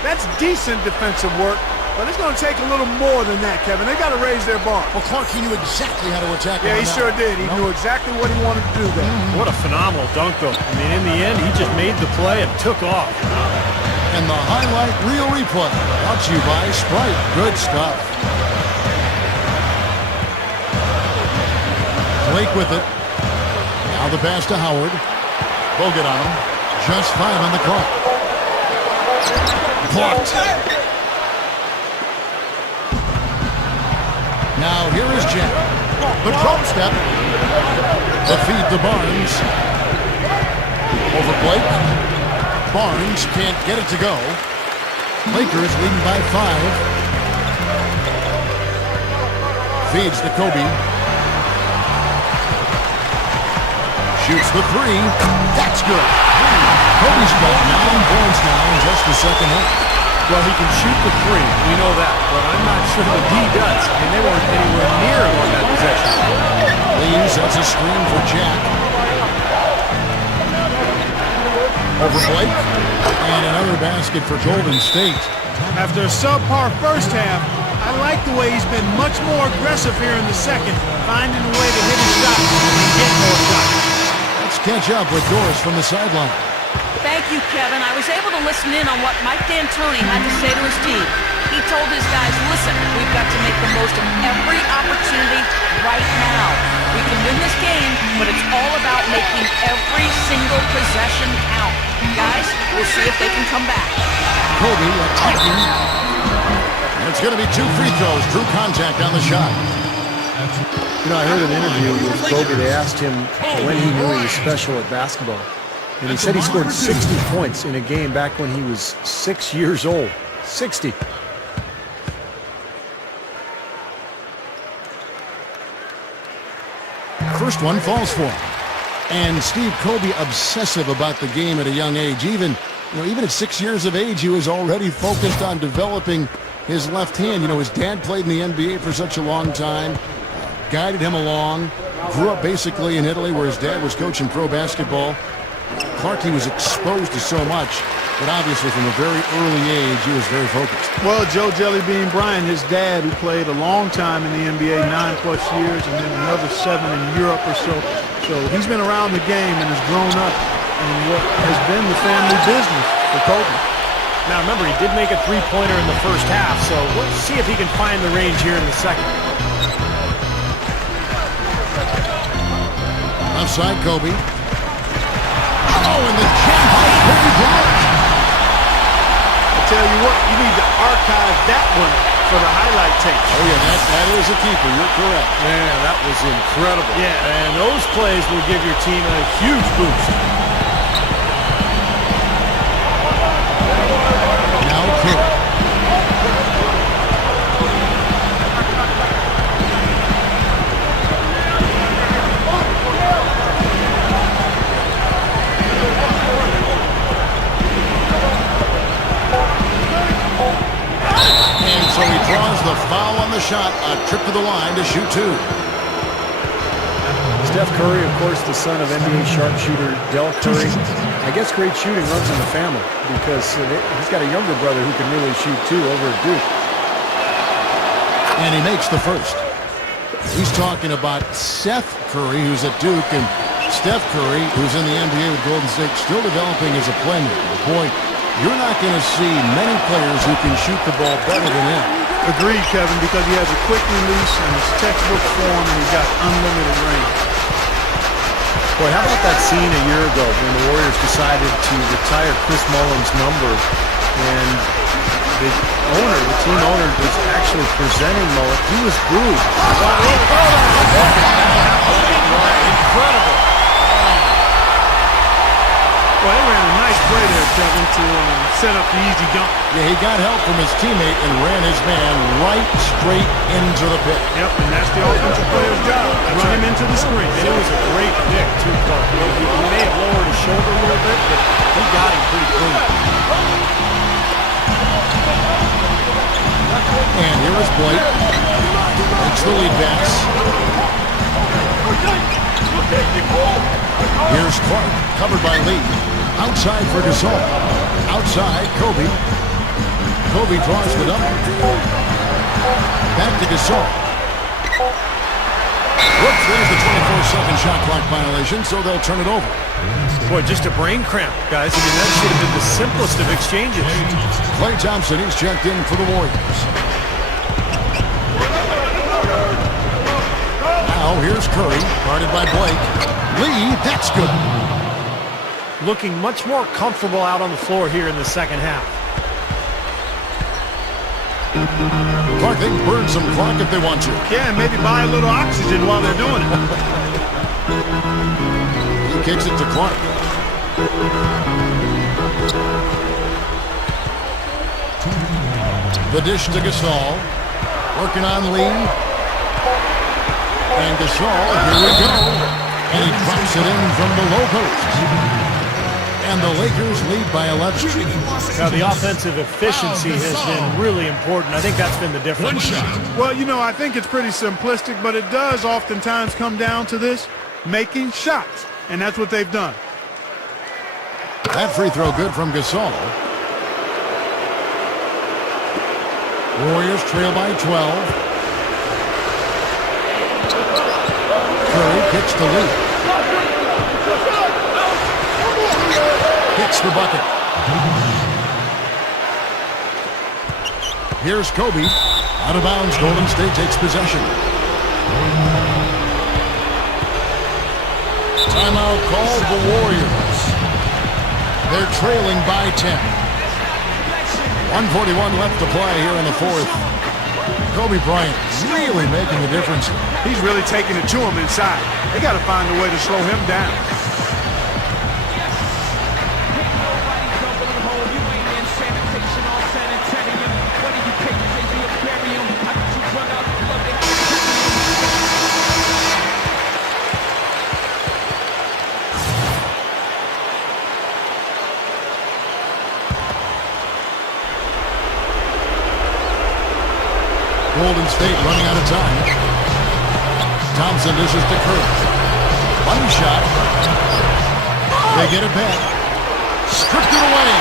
That's decent defensive work. But it's going to take a little more than that, Kevin. They got to raise their bar. Well, Clark, he knew exactly how to attack him. Yeah, he sure did. He knew exactly what he wanted to do there. What a phenomenal dunk, though. I mean, in the end, he just made the play and took off. And the highlight reel replay brought to you by Sprite. Good stuff. Blake with it. Now the pass to Howard. Bogut on him. Just 5 on the clock. Blocked. Now here is Jack. The drop step. The feed to Barnes. Over Blake. Barnes can't get it to go. Lakers leading by 5. Feeds to Kobe. Shoots the 3. That's good. Kobe's got 9 points now in just the second half. Well, he can shoot the 3. We know that. But I'm not sure that he does. I mean, they weren't anywhere near him on that possession. Lees, that's a screen for Jack. Over Blake. And another basket for Golden State. After a subpar first half, I like the way he's been much more aggressive here in the second, finding a way to hit his shot and get more shots. Let's catch up with Doris from the sideline. Thank you, Kevin. I was able to listen in on what Mike D'Antoni had to say to his team. He told his guys, listen, we've got to make the most of every opportunity right now. We can win this game, but it's all about making every single possession count. Guys, we'll see if they can come back. Kobe attacking. And it's going to be 2 free throws. Drew contact on the shot. You know, I heard an interview with Kobe. They asked him when he knew he was special at basketball. And he said he scored 60 points in a game back when he was 6 years old. 60. first one falls for him. And Steve, Kobe obsessive about the game at a young age. Even at 6 years of age, he was already focused on developing his left hand. His dad played in the NBA for such a long time, guided him along, grew up basically in Italy where his dad was coaching pro basketball. Clark, he was exposed to so much, but obviously from a very early age, he was very focused. Well, Joe Jellybean Bryant, his dad, who played a long time in the NBA, 9+ years, and then another 7 in Europe or so. So he's been around the game and has grown up in what has been the family business for Kobe. Now remember, he did make a three-pointer in the first half, so we'll see if he can find the range here in the second. Left side, Kobe. Oh, and the jump by Kobe Bryant. I tell you what, you need to archive that one for the highlight tape. Oh, yeah, that is a keeper. You're correct. Man, that was incredible. Yeah, and those plays will give your team a huge boost. Now Curry. So he draws the foul on the shot, a trip to the line to shoot 2. Steph Curry, of course, the son of NBA sharpshooter Del Curry. I guess great shooting runs in the family because he's got a younger brother who can really shoot too over at Duke. And he makes the first. He's talking about Seth Curry, who's at Duke, and Steph Curry, who's in the NBA with Golden State, still developing as a playmaker. Boy, you're not going to see many players who can shoot the ball better than him. Agreed, Kevin, because he has a quick release and it's textbook form and he's got unlimited range. Boy, how about that scene a year ago when the Warriors decided to retire Chris Mullin's number, and the team owner, was actually presenting Mullen. He was booed. Incredible. Well, they ran a nice play there, Kevin, to set up the easy dunk. Yeah, he got help from his teammate and ran his man right straight into the pit. Yep, and that's the offensive player's job. Run him into the screen. And it was a great pick, too, Clark. He may have lowered his shoulder a little bit, but he got him pretty clean. And here is Blake. Takes the lead pass. Here's Clark, covered by Lee. Outside for Gasol. Outside, Kobe. Kobe draws the double. Back to Gasol. Whoops, there's the 24-second shot clock violation, so they'll turn it over. Boy, just a brain cramp, guys. I mean, that should have been the simplest of exchanges. Klay Thompson, he's checked in for the Warriors. Now here's Curry, guarded by Blake. Lee, that's good. Looking much more comfortable out on the floor here in the second half. Clark, they can burn some clock if they want to. Yeah, and maybe buy a little oxygen while they're doing it. He kicks it to Clark. The dish to Gasol. Working on Lee. And Gasol, here we go. And he drops it in from the low post. And the Lakers lead by 11. Now, the offensive efficiency has been really important. I think that's been the difference. One shot. Well, I think it's pretty simplistic, but it does oftentimes come down to this, making shots. And that's what they've done. That free throw good from Gasol. Warriors trail by 12. Curry kicks the lead. Hits the bucket. Here's Kobe. Out of bounds, Golden State takes possession. Timeout called the Warriors. They're trailing by 10. 1:41 left to play here in the fourth. Kobe Bryant really making a difference. He's really taking it to him inside. They got to find a way to slow him down. State running out of time. Thompson dishes to Curry. Money shot. They get it back. Stripped it away.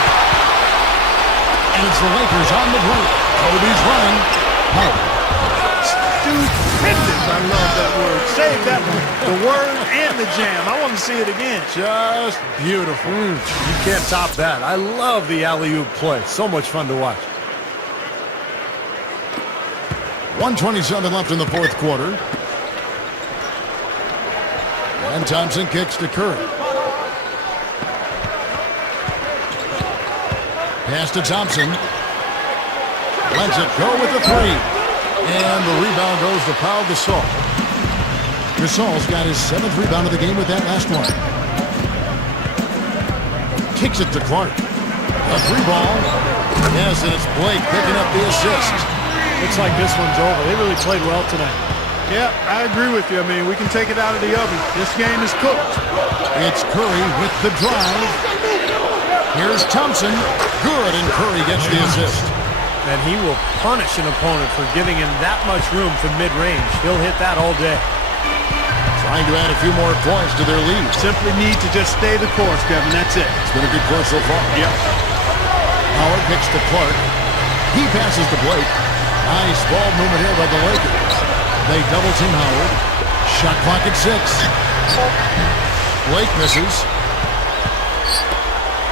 And it's the Lakers on the break. Kobe's running. Howard. Stupendous. I love that word. Save that one. The word and the jam. I want to see it again. Just beautiful. You can't top that. I love the alley-oop play. So much fun to watch. 1:27 left in the fourth quarter. And Thompson kicks to Curry. Pass to Thompson. Lets it go with the three. And the rebound goes to Pau Gasol. Gasol's got his 7th rebound of the game with that last one. Kicks it to Clark. A three ball. Yes, and it's Blake picking up the assist. Looks like this one's over. They really played well tonight. Yeah, I agree with you. I mean, we can take it out of the oven. This game is cooked. It's Curry with the drive. Here's Thompson. Good, and Curry gets the assist. And he will punish an opponent for giving him that much room from mid-range. He'll hit that all day. Trying to add a few more points to their lead. Simply need to just stay the course, Kevin. That's it. It's been a good course so far. Yep. Howard kicks to Clark. He passes to Blake. Nice ball movement here by the Lakers. They double team Howard. Shot clock at 6. Blake misses.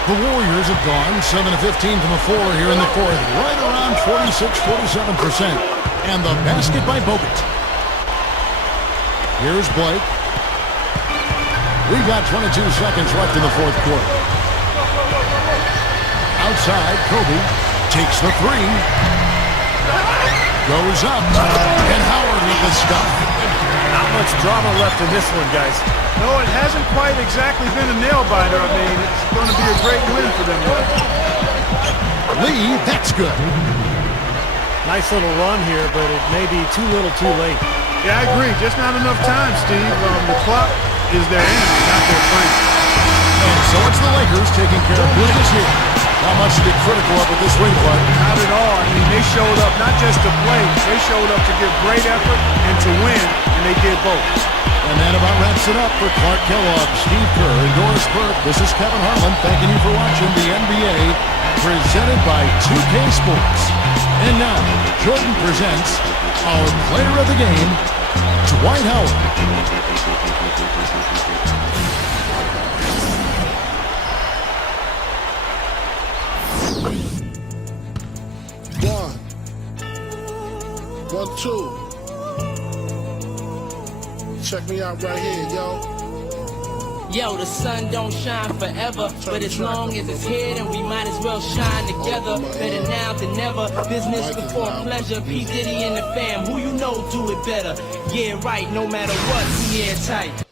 The Warriors have gone 7 of 15 from the floor here in the fourth. Right around 46-47%. And the basket by Bogut. Here's Blake. We've got 22 seconds left in the fourth quarter. Outside, Kobe takes the three. Goes up. And Howard with the stuff. Not much drama left in this one, guys. No, it hasn't quite exactly been a nail-biter. I mean, it's going to be a great win for them. Lee, that's good. Nice little run here, but it may be too little too late. Yeah, I agree. Just not enough time, Steve. The clock is their enemy, not their friend. And so it's the Lakers taking care of business here. Not much to be critical of with this win, Clark. Not at all. I mean, they showed up not just to play. They showed up to give great effort and to win, and they did both. And that about wraps it up for Clark Kellogg, Steve Kerr, and Doris Burke. This is Kevin Harlan thanking you for watching the NBA presented by 2K Sports. And now, Jordan presents our player of the game, Dwight Howard. One, two. Check me out right here, yo. Yo, the sun don't shine forever, but as long as it's here, then we might as well shine together. Better now than never, business before pleasure. P. Diddy and the fam, who you know do it better. Yeah, right, no matter what, we airtight.